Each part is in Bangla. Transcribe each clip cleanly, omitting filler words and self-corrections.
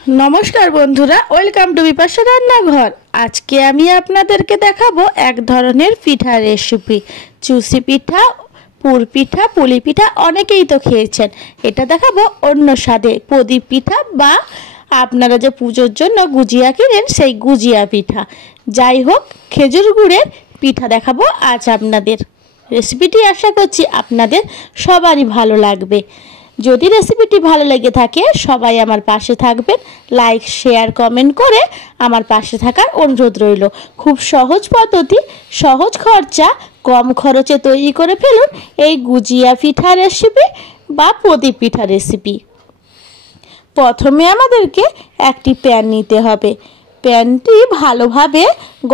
नमस्कार बंधुरा वेलकाम टू बिपाशा रान्नाघर। आज के आमी आपनादेरके देखाबो एक धरनेर पिठा रेसिपि। चुषी पिठा, पुर पिठा, पुली पिठा अनेकेई तो खेयेछेन। एटा देखाबो अन्य स्वादे प्रदीप पिठा बा आपनारा जे पुजोर जोन्नो गुजिया किनेन सेई गुजिया पिठा। जाई होक खेजुर गुड़ेर पिठा देखाबो आज आपनादेर। रेसिपिटी आशा करछि आपनादेर सबारই भालो लागबे। যদি রেসিপিটি ভালো লেগে থাকে সবাই আমার পাশে থাকবেন, লাইক শেয়ার কমেন্ট করে আমার পাশে থাকার অনুরোধ রইল। খুব সহজ পদ্ধতি, সহজ খরচা, কম খরচে তৈরি করে ফেলুন এই গুজিয়া পিঠা রেসিপি বা প্রদীপ পিঠা রেসিপি। প্রথমে আমাদেরকে একটি প্যান নিতে হবে। প্যানটি ভালোভাবে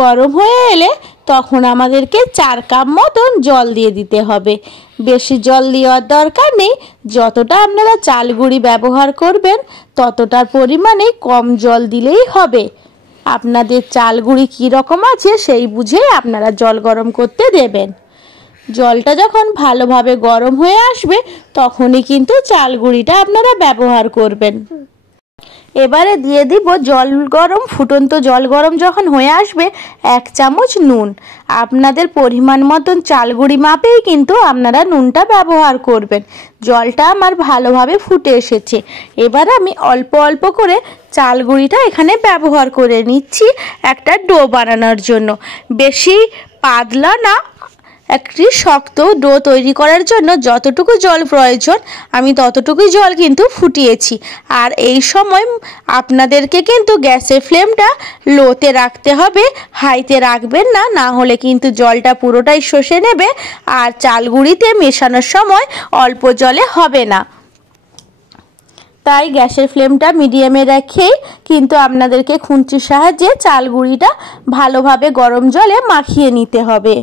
গরম হয়ে এলে তখন আমাদেরকে 4 কাপ মতন জল দিয়ে দিতে হবে। বেশি জল দেওয়ার দরকার নেই, যতটা আপনারা চাল গুঁড়ি ব্যবহার করবেন ততটার পরিমাণে কম জল দিলেই হবে। আপনাদের চাল গুঁড়ি কী রকম আছে সেই বুঝে আপনারা জল গরম করতে দেবেন। জলটা যখন ভালোভাবে গরম হয়ে আসবে তখনই কিন্তু চাল গুঁড়িটা আপনারা ব্যবহার করবেন। এবারে দিয়ে দিব জল গরম, ফুটন্ত জল গরম যখন হয়ে আসবে 1 চামচ নুন। আপনাদের পরিমাণ মতন চাল গুঁড়ি মাপেই কিন্তু আপনারা নুনটা ব্যবহার করবেন। জলটা আমার ভালোভাবে ফুটে এসেছে। এবার আমি অল্প অল্প করে চাল গুঁড়িটা এখানে ব্যবহার করে নিচ্ছি একটা ডো বানানোর জন্য। বেশি পাতলা না, একটি শক্ত ডো তৈরি করার জন্য যতটুকু জল প্রয়োজন আমি ততটুকুই জল কিন্তু ফুটিয়েছি। আর এই সময় আপনাদেরকে কিন্তু গ্যাসের ফ্লেমটা লোতে রাখতে হবে, হাইতে রাখবেন না, না হলে কিন্তু জলটা পুরোটাই শুষে নেবে আর চালগুঁড়িতে মেশানোর সময় অল্প জলে হবে না। তাই গ্যাসের ফ্লেমটা মিডিয়ামে রেখেই কিন্তু আপনাদেরকে খুন্তির সাহায্যে চালগুঁড়িটা ভালোভাবে গরম জলে মাখিয়ে নিতে হবে।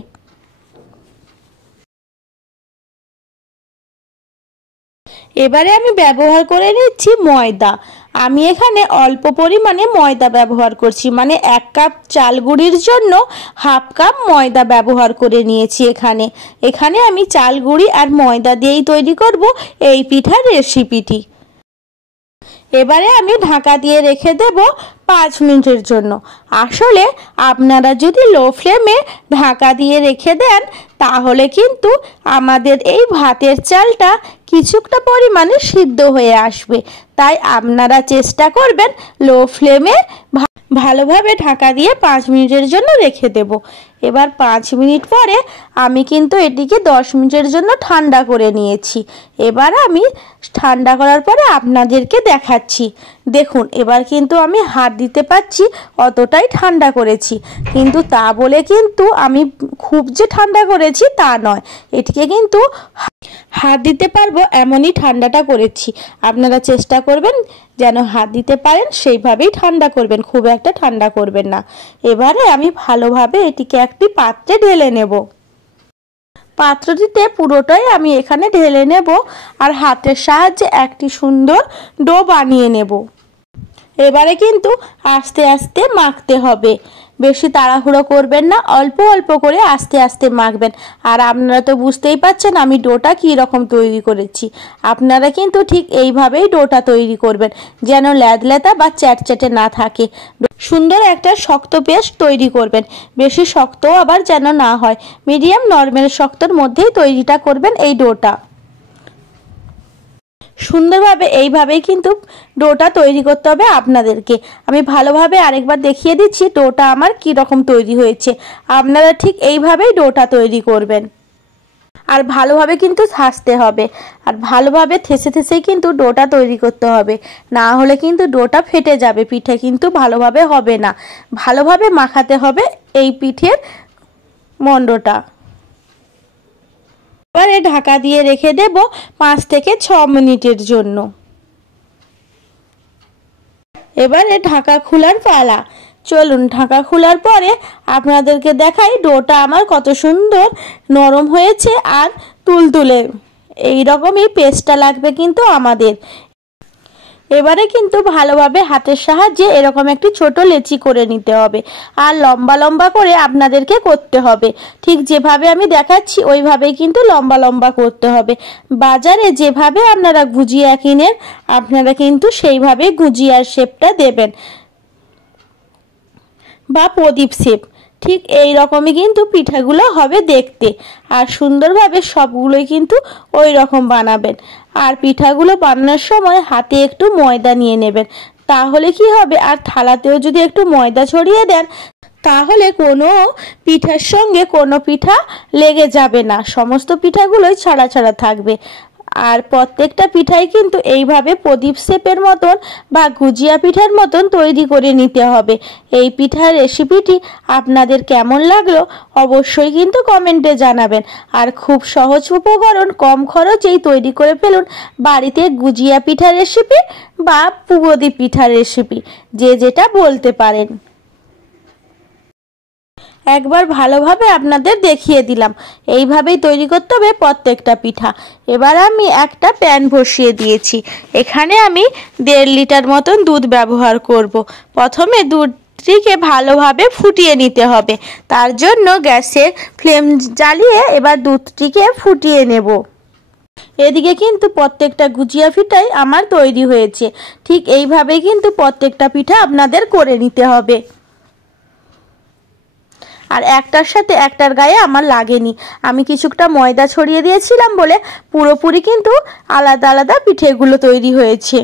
এবারে আমি ব্যবহার করে নিচ্ছি ময়দা। আমি এখানে অল্প পরিমাণে ময়দা ব্যবহার করছি, মানে 1 কাপ চাল গুঁড়ির জন্য হাফ কাপ ময়দা ব্যবহার করে নিয়েছি। এখানে আমি চাল গুঁড়ি আর ময়দা দিয়েই তৈরি করব এই পিঠার রেসিপিটি। এবারে আমি ঢাকা দিয়ে রেখে দেব 5 মিনিটের জন্য। আসলে আপনারা যদি লো ফ্লেমে ঢাকা দিয়ে রেখে দেন তাহলে কিন্তু আমাদের এই ভাতের চালটা কিছুটা পরিমাণে সিদ্ধ হয়ে আসবে। তাই আপনারা চেষ্টা করবেন লো ফ্লেমে ভালোভাবে ঢাকা দিয়ে 5 মিনিটের জন্য রেখে দেব। এবার 5 মিনিট পরে আমি কিন্তু এটিকে 10 মিনিটের জন্য ঠান্ডা করে নিয়েছি। এবার আমি ঠান্ডা করার পরে আপনাদেরকে দেখাচ্ছি। দেখুন এবার কিন্তু আমি হাত দিতে পারছি, অতটাই ঠান্ডা করেছি। কিন্তু তা বলে কিন্তু আমি খুব যে ঠান্ডা করেছি তা নয়, এটিকে কিন্তু হাত দিতে পারবো এমনই ঠান্ডাটা করেছি। আপনারা চেষ্টা করবেন যেন হাত দিতে পারেন সেইভাবেই ঠান্ডা করবেন, খুব একটা ঠান্ডা করবেন না। এবারে আমি ভালোভাবে এটিকে একটি পাত্রে ঢেলে নেব। পাত্রটিতে পুরোটাই আমি এখানে ঢেলে নেব আর হাতের সাহায্যে একটি সুন্দর ডো বানিয়ে নেব। এবারে কিন্তু আস্তে আস্তে মাখতে হবে, বেশি তাড়াহুড়ো করবেন না, অল্প অল্প করে আস্তে আস্তে মাখবেন। আর আপনারা তো বুঝতেই পাচ্ছেন আমি ডোটা কী রকম তৈরি করেছি। আপনারা কিন্তু ঠিক এইভাবেই ডোটা তৈরি করবেন, যেন ল্যাদলেতা বা চ্যাটচ্যাটে না থাকে। সুন্দর একটা শক্ত পেস্ট তৈরি করবেন, বেশি শক্তও আবার যেন না হয়, মিডিয়াম নরমাল শক্তর মধ্যেই তৈরিটা করবেন এই ডোটা। সুন্দরভাবে এইভাবেই কিন্তু ডোটা তৈরি করতে হবে আপনাদেরকে। আমি ভালোভাবে আরেকবার দেখিয়ে দিচ্ছি ডোটা আমার কি রকম তৈরি হয়েছে। আপনারা ঠিক এইভাবেই ডোটা তৈরি করবেন। আর ভালোভাবে কিন্তু ঠাসতে হবে, আর ভালোভাবে ঠেসে ঠেসেই কিন্তু ডোটা তৈরি করতে হবে, না হলে কিন্তু ডোটা ফেটে যাবে, পিঠে কিন্তু ভালোভাবে হবে না। ভালোভাবে মাখাতে হবে এই পিঠের মণ্ডটা। এবারে ঢাকা দিয়ে রেখে দেব 5 থেকে 6 মিনিটের জন্য। এবারে ঢাকা খোলার পালা। চলুন ঢাকা খোলার পরে আপনাদেরকে দেখাই ডোটা আমার কত সুন্দর নরম হয়েছে আর তুলতুলে। এই রকমই পেস্টটা লাগবে কিন্তু আমাদের। এবারে কিন্তু ভালোভাবে হাতের সাহায্যে এরকম একটি ছোট লেচি করে নিতে হবে, আর লম্বা লম্বা করে আপনাদেরকে করতে হবে। ঠিক যেভাবে আমি দেখাচ্ছি ওইভাবেই কিন্তু লম্বা লম্বা করতে হবে। বাজারে যেভাবে আপনারা গুজিয়া কিনেন আপনারা কিন্তু সেইভাবে গুজিয়ার শেপটা দেবেন বা প্রদীপ শেপ, ঠিক এই রকমই কিন্তু পিঠাগুলো হবে দেখতে। আর সুন্দরভাবে সবগুলোই কিন্তু ওই রকম বানাবেন। আর পিঠাগুলো বানানোর সময় হাতে একটু ময়দা নিয়ে নেবেন, তাহলে কি হবে, আর থালাতেও যদি একটু ময়দা ছড়িয়ে দেন তাহলে কোনো পিঠার সঙ্গে কোনো পিঠা লেগে যাবে না, সমস্ত পিঠাগুলোই ছাড়া ছাড়া থাকবে। আর প্রত্যেকটা পিঠাই কিন্তু এইভাবে প্রদীপ শেপের মতন বা গুজিয়া পিঠার মতন তৈরি করে নিতে হবে। এই পিঠার রেসিপিটি আপনাদের কেমন লাগলো অবশ্যই কিন্তু কমেন্টে জানাবেন। আর খুব সহজ উপকরণ, কম খরচেই তৈরি করে ফেলুন বাড়িতে গুজিয়া পিঠার রেসিপি বা প্রদীপ পিঠার রেসিপি, যে যেটা বলতে পারেন। একবার ভালোভাবে আপনাদের দেখিয়ে দিলাম, এইভাবেই তৈরি করতে হবে প্রত্যেকটা পিঠা। এবার আমি একটা প্যান বসিয়ে দিয়েছি, এখানে আমি 1.5 লিটার মতন দুধ ব্যবহার করব। প্রথমে দুধটিকে ভালোভাবে ফুটিয়ে নিতে হবে, তার জন্য গ্যাসের ফ্লেম জ্বালিয়ে এবার দুধটিকে ফুটিয়ে নেব। এদিকে কিন্তু প্রত্যেকটা গুজিয়া পিঠাই আমার তৈরি হয়েছে, ঠিক এইভাবেই কিন্তু প্রত্যেকটা পিঠা আপনাদের করে নিতে হবে। আর একটার সাথে একটার গায়ে আমার লাগেনি, আমি কিছুটা ময়দা ছড়িয়ে দিয়েছিলাম বলে পুরোপুরি কিন্তু আলাদা আলাদা পিঠেগুলো তৈরি হয়েছে।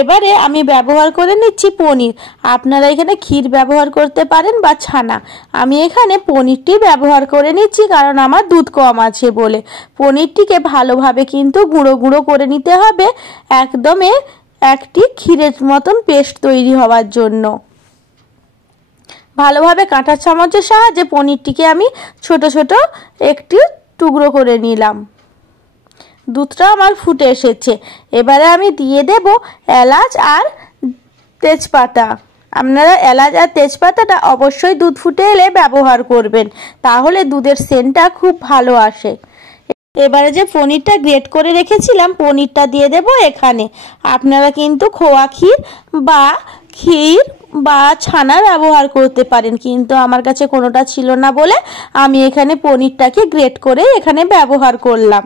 এবারে আমি ব্যবহার করে নিচ্ছি পনির, আপনারা এখানে ক্ষীর ব্যবহার করতে পারেন বা ছানা। আমি এখানে পনিরটি ব্যবহার করে নিচ্ছি কারণ আমার দুধ কম আছে বলে। পনিরটিকে ভালোভাবে কিন্তু গুঁড়ো গুঁড়ো করে নিতে হবে, একদমই একটি ক্ষীরের মতন পেস্ট তৈরি হওয়ার জন্য। ভালোভাবে কাঁটা চামচের সাহায্যে পনিরটিকে আমি ছোট ছোট একটু টুকরো করে নিলাম। দুধটা আমার ফুটে এসেছে, এবারে আমি দিয়ে দেব এলাচ আর তেজপাতা। আপনারা এলাচ আর তেজপাতাটা অবশ্যই দুধ ফুটে এলে ব্যবহার করবেন, তাহলে দুধের সেন্টটা খুব ভালো আসে। এবারে যে পনিরটা গ্রেট করে রেখেছিলাম পনিরটা দিয়ে দেব এখানে। আপনারা কিন্তু খোয়া ক্ষীর বা ক্ষীর বা ছানা ব্যবহার করতে পারেন, কিন্তু আমার কাছে কোনোটা ছিল না বলে আমি এখানে পনিরটাকে গ্রেট করে এখানে ব্যবহার করলাম।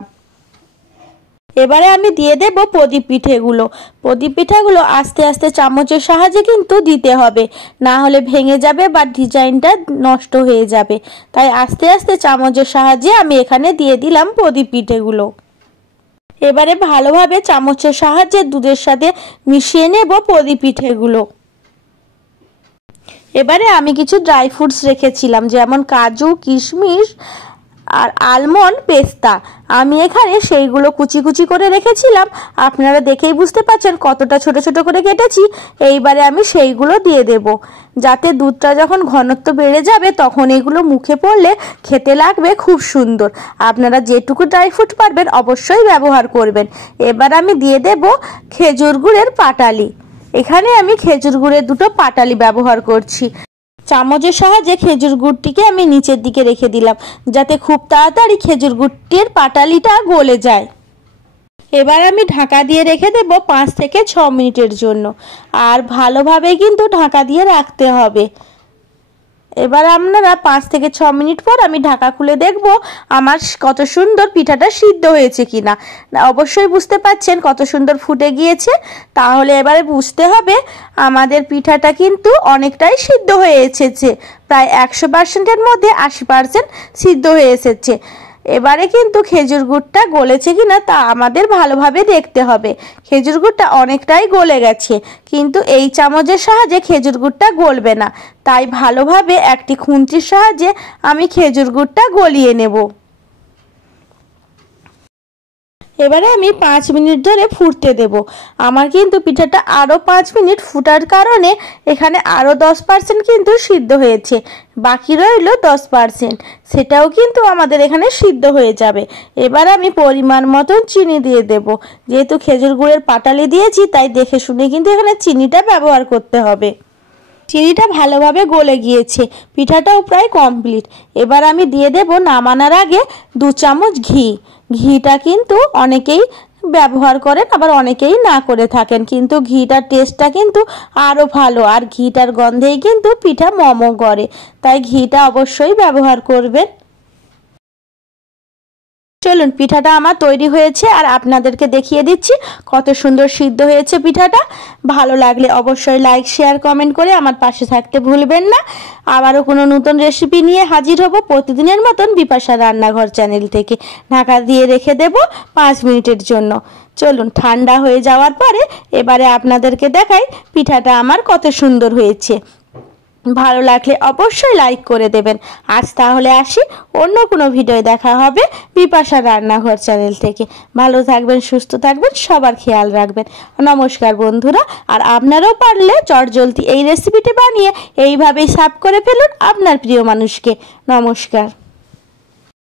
এবারে আমি দিয়ে দেব প্রদীপ পিঠেগুলো। প্রদীপ পিঠাগুলো আস্তে আস্তে চামচের সাহায্যে কিন্তু দিতে হবে, না হলে ভেঙে যাবে বা ডিজাইনটা নষ্ট হয়ে যাবে। তাই আস্তে আস্তে চামচের সাহায্যে আমি এখানে দিয়ে দিলাম প্রদীপ পিঠেগুলো। এবারে ভালোভাবে চামচের সাহায্যে দুধের সাথে মিশিয়ে নেব প্রদীপ পিঠেগুলো। এবারে আমি কিছু ড্রাই ফ্রুটস রেখেছিলাম, যেমন কাজু, কিশমিশ আর আলমন্ড, পেস্তা। আমি এখানে সেইগুলো কুচি কুচি করে রেখেছিলাম, আপনারা দেখেই বুঝতে পারছেন কতটা ছোট ছোট করে কেটেছি। এইবারে আমি সেইগুলো দিয়ে দেব, যাতে দুধটা যখন ঘনত্ব বেড়ে যাবে তখন এইগুলো মুখে পড়লে খেতে লাগবে খুব সুন্দর। আপনারা যেটুকু ড্রাই ফ্রুট পারবেন অবশ্যই ব্যবহার করবেন। এবার আমি দিয়ে দেব খেজুর গুড়ের পাটালি। এখানে আমি খেজুর গুড়ের দুটো পাটালি ব্যবহার করছি। চামচের সাহায্যে খেজুর গুড়টিকে আমি নিচের দিকে রেখে দিলাম, যাতে খুব তাড়াতাড়ি খেজুর গুড়টির পাটালিটা গলে যায়। এবার আমি ঢাকা দিয়ে রেখে দেব 5 থেকে 6 মিনিটের জন্য, আর ভালোভাবে কিন্তু ঢাকা দিয়ে রাখতে হবে। এবার আপনারা 5 থেকে 6 মিনিট পর আমি ঢাকা খুলে দেখব আমার কত সুন্দর পিঠাটা সিদ্ধ হয়েছে কিনা। অবশ্যই বুঝতে পাচ্ছেন কত সুন্দর ফুটে গিয়েছে, তাহলে এবারে বুঝতে হবে আমাদের পিঠাটা কিন্তু অনেকটাই সিদ্ধ হয়ে এসেছে, প্রায় 100%-এর মধ্যে 80% সিদ্ধ হয়ে এসেছে। এবারে কিন্তু খেজুর গুড়টা গলেছে কিনা তা আমাদের ভালোভাবে দেখতে হবে। খেজুর গুড়টা অনেকটাই গলে গেছে, কিন্তু এই চামচের সাহায্যে খেজুর গুড়টা গলবে না, তাই ভালোভাবে একটি খুন্তির সাহায্যে আমি খেজুর গুড়টা গলিয়ে নেব। এবারে আমি 5 মিনিট ধরে ফুটতে দেব। আমার কিন্তু পিঠাটা আরও 5 মিনিট ফুটার কারণে এখানে আরও 10% কিন্তু সিদ্ধ হয়েছে, বাকি রইল 10%, সেটাও কিন্তু আমাদের এখানে সিদ্ধ হয়ে যাবে। এবার আমি পরিমাণ মতন চিনি দিয়ে দেব, যেহেতু খেজুর গুড়ের পাটালি দিয়েছি তাই দেখে শুনে কিন্তু এখানে চিনিটা ব্যবহার করতে হবে। চিনিটা ভালোভাবে গলে গিয়েছে, পিঠাটাও প্রায় কমপ্লিট। এবার আমি দিয়ে দেব নামানোর আগে 2 চামচ ঘি। ঘিটা কিন্তু অনেকেই ব্যবহার করেন, আবার অনেকেই না করে থাকেন, কিন্তু ঘিটার টেস্টটা কিন্তু আরও ভালো। আর ঘিটার গন্ধেই কিন্তু পিঠা মমো করে, তাই ঘিটা অবশ্যই ব্যবহার করবেন। চলুন, পিঠাটা আমার তৈরি হয়েছে আর আপনাদেরকে দেখিয়ে দিচ্ছি কত সুন্দর সিদ্ধ হয়েছে পিঠাটা। ভালো লাগলে অবশ্যই লাইক, শেয়ার, কমেন্ট করে আমার পাশে থাকতে ভুলবেন না। আবারও কোনো নতুন রেসিপি নিয়ে হাজির হব প্রতিদিনের মতন বিপাশা রান্নাঘর চ্যানেল থেকে। ঢাকা দিয়ে রেখে দেব 5 মিনিটের জন্য। চলুন, ঠান্ডা হয়ে যাওয়ার পরে এবারে আপনাদেরকে দেখাই পিঠাটা আমার কত সুন্দর হয়েছে। ভালো লাগলে অবশ্যই লাইক করে দেবেন। আজ তাহলে আসি, অন্য কোনো ভিডিও দেখা হবে বিপাশা রান্নাঘর চ্যানেল থেকে। ভালো থাকবেন, সুস্থ থাকবেন, সবার খেয়াল রাখবেন। নমস্কার বন্ধুরা। আর আপনারাও পারলে চটজলদি এই রেসিপিটি বানিয়ে এইভাবেই সার্ভ করে ফেলুন আপনার প্রিয় মানুষকে। নমস্কার।